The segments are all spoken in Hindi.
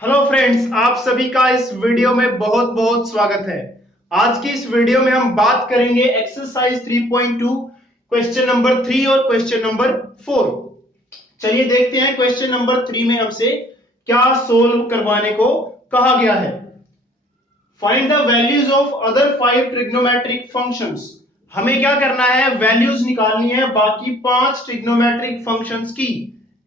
हेलो फ्रेंड्स, आप सभी का इस वीडियो में बहुत बहुत स्वागत है। आज की इस वीडियो में हम बात करेंगे एक्सरसाइज 3.2 क्वेश्चन नंबर 3 और क्वेश्चन नंबर 4। चलिए देखते हैं क्वेश्चन नंबर 3 में हमसे क्या सोल्व करवाने को कहा गया है। Find the values of other 5 trigonometric functions. हमें क्या करना है, वैल्यूज निकालनी है बाकी 5 ट्रिग्नोमेट्रिक फंक्शंस की।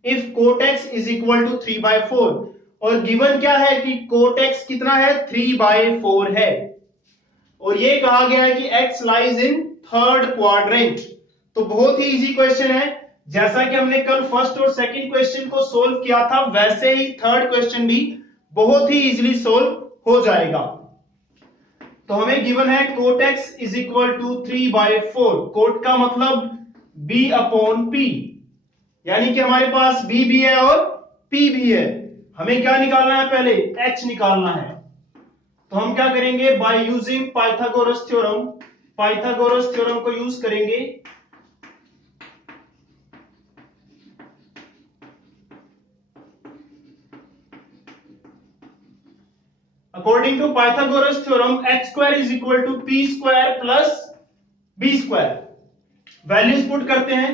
If cot x is equal to 3/4 और गिवन क्या है कि कोट एक्स कितना है, 3/4 है। और ये कहा गया है कि x lies in third quadrant. तो बहुत ही इजी क्वेश्चन है। जैसा कि हमने कल फर्स्ट और सेकंड क्वेश्चन को सोल्व किया था, वैसे ही थर्ड क्वेश्चन भी बहुत ही इजीली सोल्व हो जाएगा। तो हमें गिवन है cot x is equal to 3/4। Cot का मतलब b/p, यानी कि हमारे पास b भी है और p भी है। हमें क्या निकालना है, पहले h निकालना है। तो हम क्या करेंगे, by using Pythagoras theorem, Pythagoras theorem को यूज करेंगे। According to Pythagoras theorem h² is equal to p² plus b²। Values put करते हैं।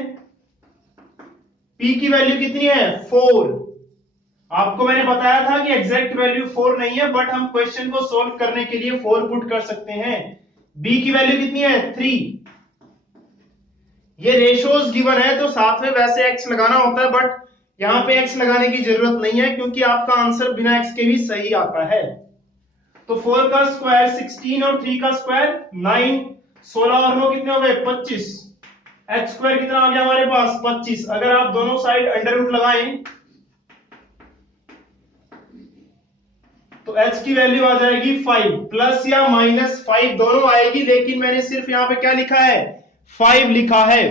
p की वैल्यू कितनी है, 4। आपको मैंने बताया था कि एग्जैक्ट वैल्यू 4 नहीं है, बट हम क्वेश्चन को सोल्व करने के लिए 4 पुट कर सकते हैं। b की वैल्यू कितनी है, 3। ये रेशोज गिवन है तो साथ में वैसे x लगाना होता है, बट यहां पे x लगाने की जरूरत नहीं है क्योंकि आपका आंसर बिना x के भी सही आता है। तो 4 का स्क्वायर 16 और 3 का स्क्वायर 9, 16 और 9 कितने हो गए, 25। h² कितना आ गया हमारे पास, 25। अगर आप दोनों साइड अंडर रूट लगाएं तो h की वैल्यू आ जाएगी 5। प्लस या माइनस 5 दोनों आएगी, लेकिन मैंने सिर्फ यहां पे क्या लिखा है, 5 लिखा है।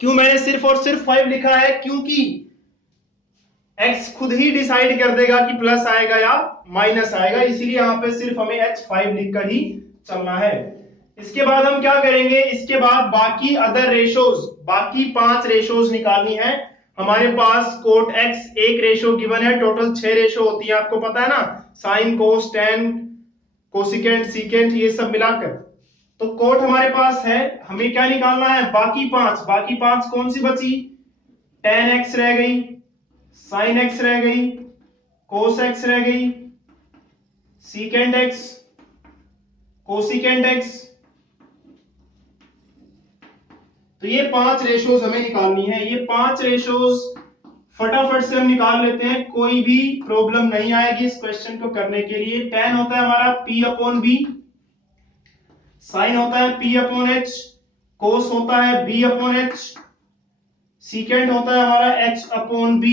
क्यों मैंने सिर्फ और सिर्फ 5 लिखा है, क्योंकि x खुद ही डिसाइड कर देगा कि प्लस आएगा या माइनस आएगा, इसीलिए यहां पे सिर्फ हमें h5 लिखकर ही चलना है। इसके बाद हम क्या करेंगे, इसके बाद बाकी अदर रेशोज, बाकी 5 रेशोज निकालनी है। हमारे पास कोट x एक रेशो गिवन है, टोटल 6 रेशो होती है, आपको पता है ना, sine cos ten cosecant secant ये सब मिलाकर। तो कोट हमारे पास है, हमें क्या निकालना है, बाकी 5। बाकी 5 कौन सी बची, tan x रह गई, sin x रह गई, cos x रह गई, secant x, cosecant x। तो ये 5 रेशोज हमें निकालनी है। ये 5 रेशोज फटाफट से हम निकाल लेते हैं, कोई भी प्रॉब्लम नहीं आएगी इस क्वेश्चन को करने के लिए। tan होता है हमारा p/b, sin होता है p/h, cos होता है b/h, secant होता है हमारा h/b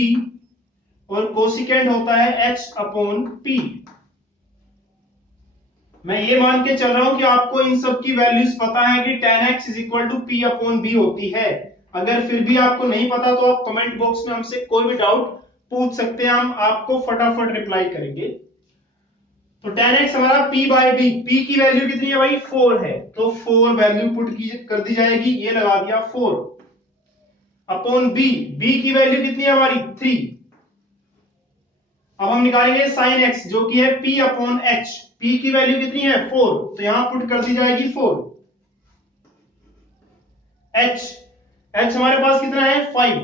और कोसिकेंट होता है h/p। मैं ये मान के चल रहा हूं कि आपको इन सब की वैल्यूज पता है कि tan x is equal to p/b होती है। अगर फिर भी आपको नहीं पता तो आप कमेंट बॉक्स में हमसे कोई भी डाउट पूछ सकते हैं, हम आपको फटाफट रिप्लाई करेंगे। तो tan x हमारा p/b, p की वैल्यू कितनी है भाई, 4 है, तो 4 वैल्यू पुट कर दी जाएगी, ये लगा दिया 4 अपॉन b। b की वैल्यू कितनी है हमारी, 3। अब हम निकालेंगे sin x जो कि है p/h। p की वैल्यू कितनी है, 4, तो यहां पुट कर दी जाएगी 4। h हमारे पास कितना है, 5।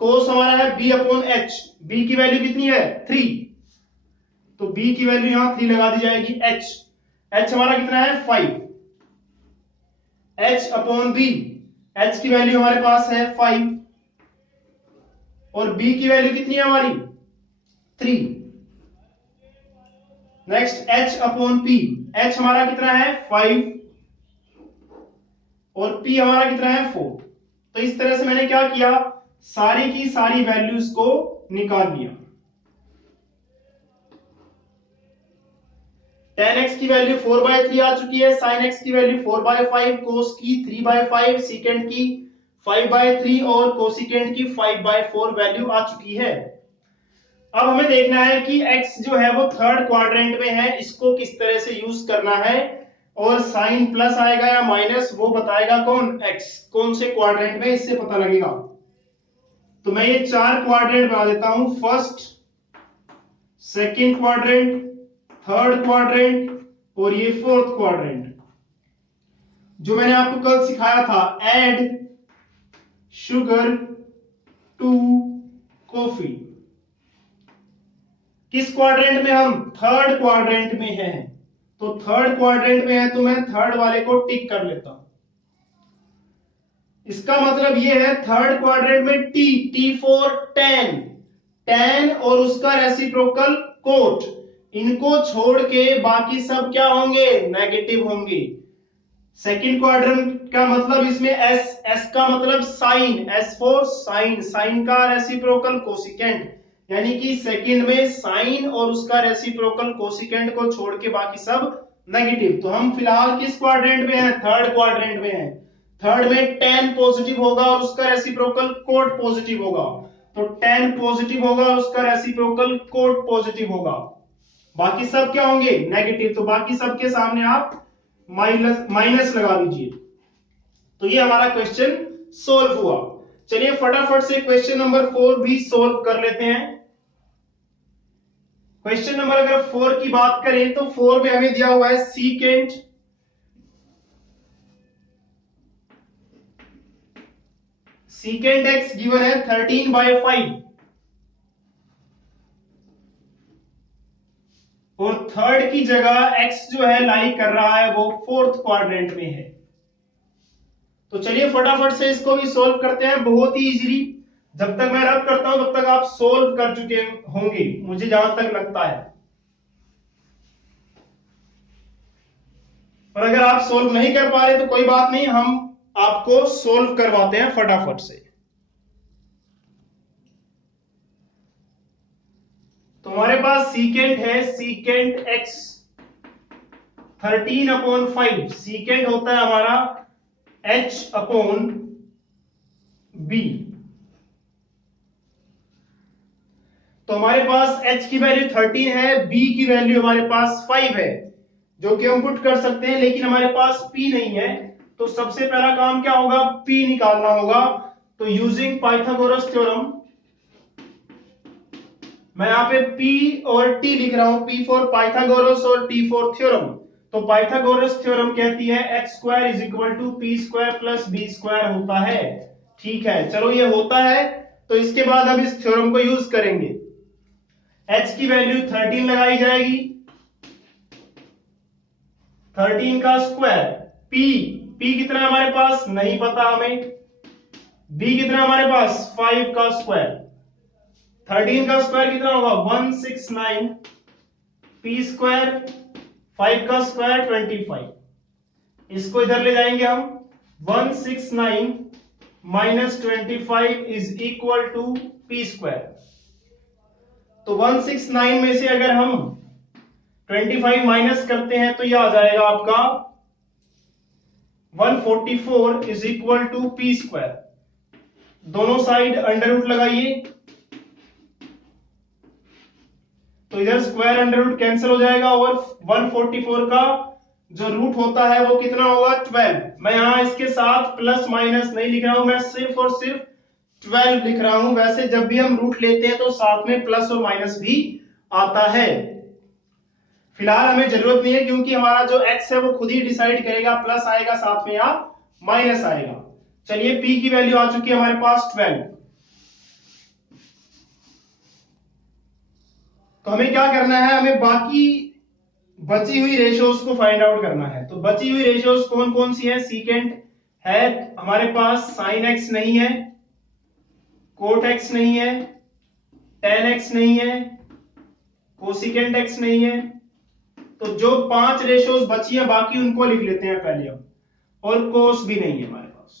cos हमारा है b/h, b की वैल्यू कितनी है, 3, तो b की वैल्यू यहां 3 लगा दी जाएगी। h हमारा कितना है, 5। h/b, h की वैल्यू हमारे पास है 5 और b की वैल्यू कितनी है हमारी, 3। नेक्स्ट h/p, h हमारा कितना है, 5 और p हमारा कितना है, 4। तो इस तरह से मैंने क्या किया, सारी की सारी वैल्यूज को निकाल लिया। tan x की वैल्यू 4/3 आ चुकी है, sin x की वैल्यू 4/5, cos की 3/5, secant की 5/3 और cosecant की 5/4 वैल्यू आ चुकी है। अब हमें देखना है कि x जो है वो थर्ड क्वाड्रेंट में है, इसको किस तरह से यूज करना है, और साइन प्लस आएगा या माइनस वो बताएगा कौन, x कौन से क्वाड्रेंट में, इससे पता लगेगा। तो मैं ये 4 क्वाड्रेंट बना देता हूं, first, second quadrant, third quadrant और ये फोर्थ क्वाड्रेंट। जो मैंने आपको कल सिखाया था, ऐड शुगर टू कॉफी, किस क्वाड्रेंट में? हम थर्ड क्वाड्रेंट में हैं। तो थर्ड क्वाड्रेंट में है तो मैं थर्ड वाले को टिक कर लेता हूं। इसका मतलब ये है थर्ड क्वाड्रेंट में टी फॉर टेन, टेन और उसका रेसिप्रोकल कोट, इनको छोड़ के बाकी सब क्या होंगे? नेगेटिव होंगे। सेकंड क्वाड्रेंट का मतलब इसमें एस, एस का मतलब sine, S for sine, sine का रेसिप्रोकल कोसिकेंट, यानी कि सेकंड में साइन और उसका रेसिप्रोकल कोसिकेंट को छोड़ के बाकी सब नेगेटिव। तो हम फिलहाल किस क्वाड्रेंट में हैं? थर्ड क्वाड्रेंट में हैं। थर्ड में 10 पॉजिटिव होगा और उसका रेसिप्रोकल कोट पॉजिटिव होगा, तो 10 पॉजिटिव होगा और उसका रेसिप्रोकल कोट पॉजिटिव होगा। बाकी सब क्या होंगे? नेगेटिव। तो बाकी सब के सामने आप माइनस लगा दीजिए। तो ये हमारा क्वेश्चन सोल्व हुआ। चलिए फटाफट से क्वेश्चन नंबर 4 भी सोल्व कर लेते हैं। क्वेश्चन नंबर अगर 4 की बात करें तो 4 में हमें दिया हुआ है सीकेंट एक्स गिवन है 13/5 और थर्ड की जगह एक्स जो है लाई कर रहा है वो फोर्थ क्वाड्रेंट में है। तो चलिए फटाफट से इसको भी सोल्व करते हैं, बहुत ही इजीली। जब तक मैं रब करता हूं तब तक आप सोल्व कर चुके होंगे, मुझे जहां तक लगता है। और अगर आप सोल्व नहीं कर पा रहे तो कोई बात नहीं, हम आपको सोल्व करवाते हैं फटाफट से। तो हमारे पास सीकेंट है, सीकेंट एक्स 13/5, सीकेंट होता है हमारा h/b। तो हमारे पास h की वैल्यू 13 है, b की वैल्यू हमारे पास 5 है, जो कि हम पुट कर सकते हैं, लेकिन हमारे पास p नहीं है। तो सबसे पहला काम क्या होगा? p निकालना होगा। तो यूजिंग पाइथागोरस थ्योरम मैं यहाँ पे p और t लिख रहा हूं, p फॉर पाइथागोरस और t फॉर थ्योरम। तो पाइथागोरस थ्योरम कहती है x² is equal to p² plus b² होता है। ठीक है, चलो ये होता है। तो इसके बाद अब इस थ्योरम को यूज करेंगे। h की वैल्यू 13 लगाई जाएगी, 13 का स्क्वायर, p कितना है हमारे पास नहीं पता हमें, b कितना हमारे पास 5 का स्क्वायर, 13 का स्क्वायर कितना होगा 169, p², 5 का स्क्वायर 25। इसको इधर ले जाएंगे हम, 169 minus 25 is equal to p²। तो 169 में से अगर हम 25 माइनस करते हैं तो यह आ जाएगा आपका 144 इज इक्वल टू p²। दोनों साइड अंडर रूट लगाइए, तो इधर स्क्वायर अंडर रूट कैंसिल हो जाएगा और 144 का जो रूट होता है वो कितना होगा 12। मैं यहां इसके साथ प्लस माइनस नहीं लिख रहा हूं, मैं सिर्फ और सिर्फ 12 लिख रहा हूं। वैसे जब भी हम रूट लेते हैं तो साथ में प्लस और माइनस भी आता है। फिलहाल हमें जरूरत नहीं है क्योंकि हमारा जो x है वो खुद ही डिसाइड करेगा, प्लस आएगा साथ में या माइनस आएगा। चलिए p की वैल्यू आ चुकी है हमारे पास 12। तो हमें क्या करना है? हमें बाकी बची हुई रेशियोज को फाइंड आउट करना है। तो बची हुई रेशियोज कौन कौन सी है? सीकेंट है हमारे पास, साइन x नहीं है, कोट x नहीं है, टेन x नहीं है, कोसिकेंट x नहीं है। तो जो 5 रेशियोज बची है बाकी उनको लिख लेते हैं पहले हम, और कोस भी नहीं है हमारे पास।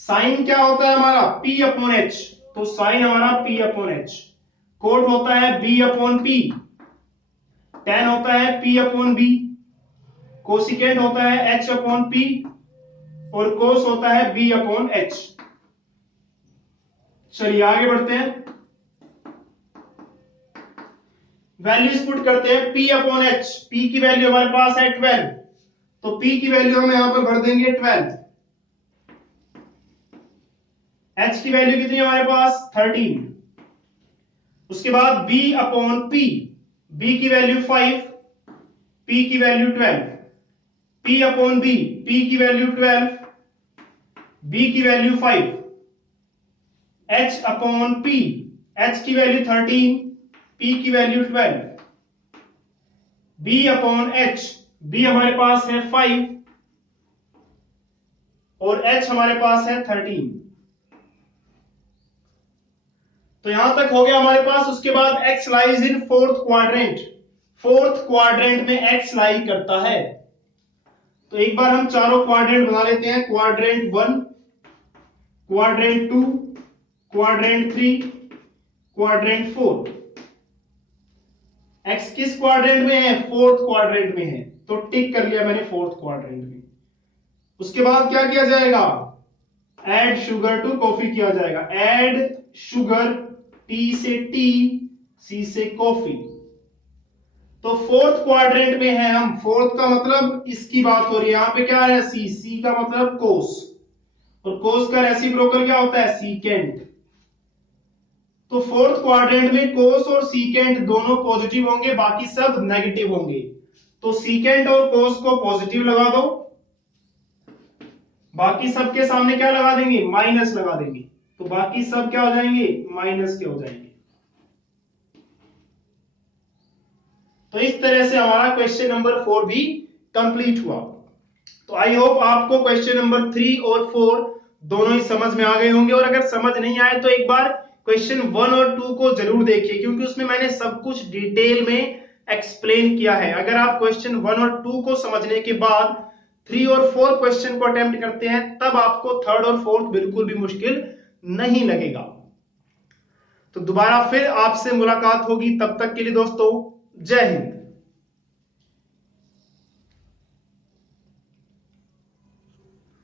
साइन क्या होता है हमारा? p/h, तो साइन हमारा p/h। कोट होता है b/p, टेन होता है p/b, कोसिकेंट होता है h/p और कोस होता है b/h। चलिए आगे बढ़ते हैं, वैल्यूज पुट करते हैं। p/h, p की वैल्यू हमारे पास है 12, तो p की वैल्यू हम यहां पर भर देंगे 12। h की वैल्यू कितनी है हमारे पास 13। उसके बाद b अपॉन p, b की वैल्यू 5, p की value 12, p upon b, p की वैल्यू 12, b की value 5, h upon p, h की वैल्यू 13, p की value 12, b upon h, b हमारे पास है 5 और h हमारे पास है 13। तो यहां तक हो गया हमारे पास। उसके बाद x lies in fourth quadrant, fourth quadrant में x लाई करता है। तो एक बार हम चारों क्वाड्रेंट बना लेते हैं, quadrant 1, quadrant 2, quadrant 3, quadrant 4। x किस क्वाड्रेंट में है? फोर्थ क्वाड्रेंट में है, तो टिक कर लिया मैंने फोर्थ क्वाड्रेंट में। उसके बाद क्या किया जाएगा? ऐड शुगर टू कॉफी किया जाएगा। ऐड शुगर, टी से टी, सी से कॉफी। तो फोर्थ क्वाड्रेंट में है हम, फोर्थ का मतलब इसकी बात हो रही है। यहां पे क्या है? सी, सी का मतलब कोस, और कोस का रेसिप्रोकल क्या होता है? सीकेंट। तो फोर्थ क्वाड्रेंट में कोस और सीकेंट दोनों पॉजिटिव होंगे, बाकी सब नेगेटिव होंगे। तो सीकेंट और कोस को पॉजिटिव लगा दो, बाकी सब के सामने क्या लगा देंगे? माइनस लगा देंगे। तो बाकी सब क्या हो जाएंगे? माइनस के हो जाएंगे। तो इस तरह से हमारा क्वेश्चन नंबर 4 भी कंप्लीट हुआ। तो आई होप आपको क्वेश्चन नंबर 3 और 4 दोनों ही समझ में आ गए होंगे। और अगर समझ नहीं आए तो एक बार क्वेश्चन 1 और 2 को जरूर देखिए, क्योंकि उसमें मैंने सब कुछ डिटेल में एक्सप्लेन किया है। अगर आप क्वेश्चन 1 और 2 को समझने के बाद 3 और 4 क्वेश्चन को अटेम्प्ट करते हैं, तब आपको थर्ड और फोर्थ बिल्कुल भी मुश्किल नहीं लगेगा। तो दोबारा फिर आपसे मुलाकात होगी, तब तक के लिए दोस्तों जय हिंद।